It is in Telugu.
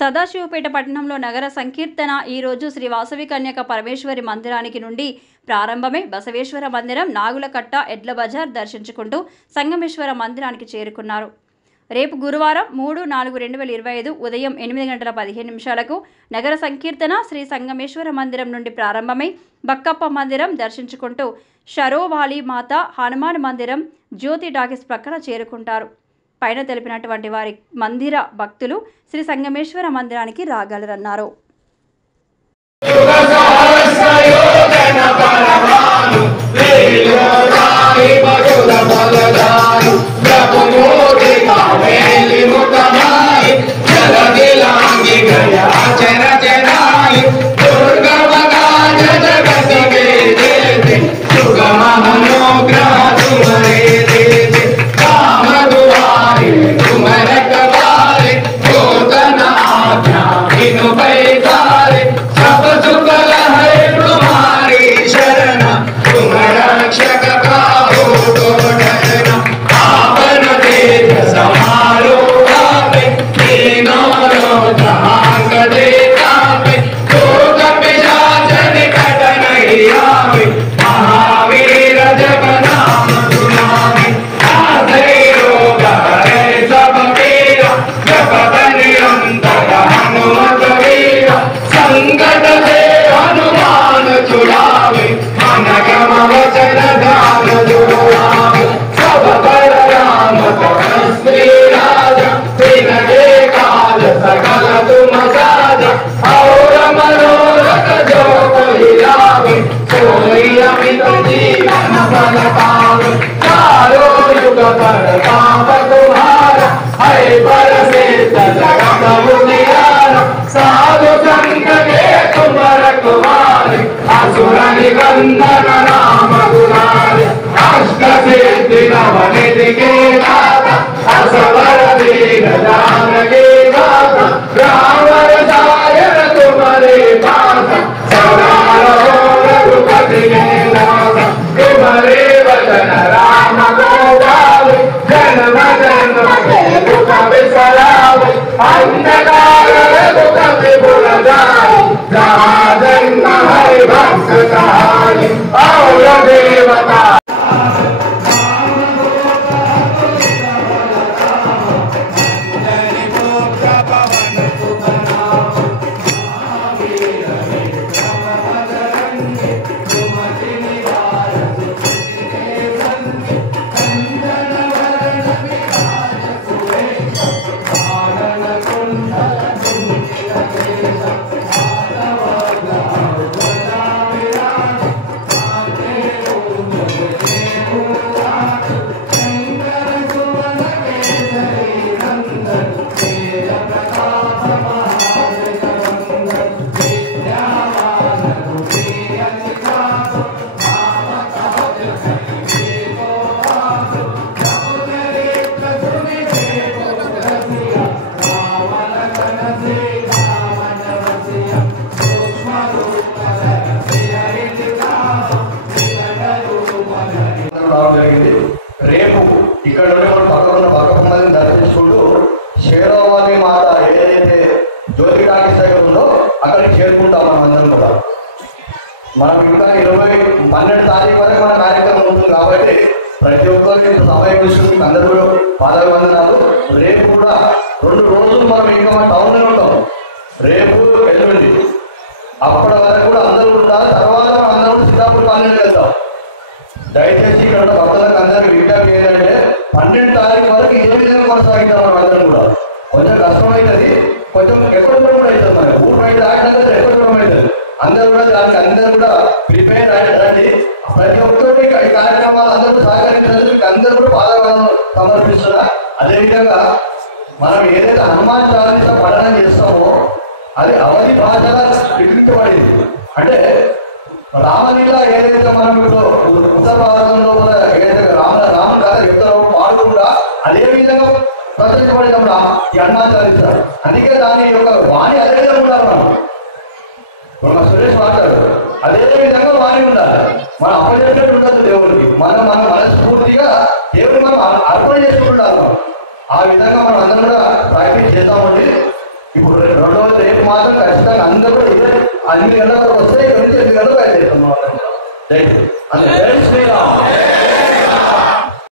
సదాశివపేట పట్టణంలో నగర సంకీర్తన ఈరోజు శ్రీ వాసవి కన్యక పరమేశ్వరి మందిరానికి నుండి ప్రారంభమై బసవేశ్వర మందిరం, నాగులకట్ట, ఎడ్ల బజార్ దర్శించుకుంటూ సంగమేశ్వర మందిరానికి చేరుకున్నారు. రేపు గురువారం 3/4/2025 ఉదయం 8:15 నగర సంకీర్తన శ్రీ సంగమేశ్వర మందిరం నుండి ప్రారంభమై బక్కప్ప మందిరం దర్శించుకుంటూ షరోవాలి మాత, హనుమాన్ మందిరం, జ్యోతి టాకీస్ ప్రక్కన చేరుకుంటారు. పైన తెలిపినటువంటి వారి మందిర భక్తులు శ్రీ సంగమేశ్వర మందిరానికి రాగలరన్నారు. రేపు ఇక్కడ పక్కన బక్కపమ్మని దర్శించుకుంటూ షేరోవాలి మాత ఏదైతే జ్యోతి టాకీస్ దగ్గర ఉందో అక్కడికి చేరుకుంటాం. మనం అందరం కూడా మనం ఇంకా 12 తారీఖు వరకు మన కార్యక్రమం ఉంటుంది కాబట్టి ప్రతి ఒక్కరికి సమయం తీసుకుని అందరూ పాదాభివందనాలు. రేపు కూడా 2 రోజులు మనం ఇంకా మన టౌన్లో ఉంటాం. రేపు ఎల్లుండి అప్పటి వరకు కూడా అందరూ ఉంటారు. తర్వాత అందరూ సీతాపూర్ కాలనీకి వెళ్తాం. దయచేసి ఇక్కడ భక్తులకు అందరికీ విజ్ఞప్తి ఏంటంటే 12 తారీఖు వరకు ఏ విధంగా కొనసాగిద్దాం. మనం అందరం కూడా కొంచెం కష్టమవుతుంది, కొంచెం ఎక్కువ దూరం కూడా అవుతుంది. మరి ఊరు బయట దాటినాక ఎక్కువ దూరం అవుతుంది. అందరూ కూడా దానికి అందరూ కూడా ప్రిపేర్ అయ్యండి. ప్రతి ఒక్కరికి ఈ కార్యక్రమాలు అందరూ సహకరించినందుకు అందరూ కూడా పాదవందనం సమర్పిస్తున్నా. అదేవిధంగా మనం ఏదైతే హనుమాన్ చాలీసా పఠనం చేస్తామో అది అవధి భాషగా లిఖించబడింది. అంటే రామలీల ఏదైతే మనం ఇప్పుడు ఉత్తర భారతంలో ఏదైతే రాముడు కథ చెప్తారో వాళ్ళు కూడా అదే విధంగా ప్రదర్శించబడినప్పుడు ఈ హనుమాన్ చాలీసా. అందుకే దాని యొక్క వాణి అదే విధంగా ఉండాలి. మనం సురేష్ మాట్లాడు అదే విధంగా వాణి ఉండాలి. మనం అప్పచెప్పినట్టు ఉంటుంది దేవుడికి. మనం మనస్ఫూర్తిగా దేవుడిని మనం అర్పణ చేసుకుంటాము. ఆ విధంగా మనం అందరం కూడా ప్రాక్టీస్ చేద్దామండి. ఇప్పుడు రెండవది రేపు మాత్రం ఖచ్చితంగా అందరూ కూడా ఇదే 8 గంటల వరకు వస్తే ఇక్కడ నుంచి 8 గంటలకు బయలుదేరుతాం మనం. రైట్. జై శ్రీరామ్.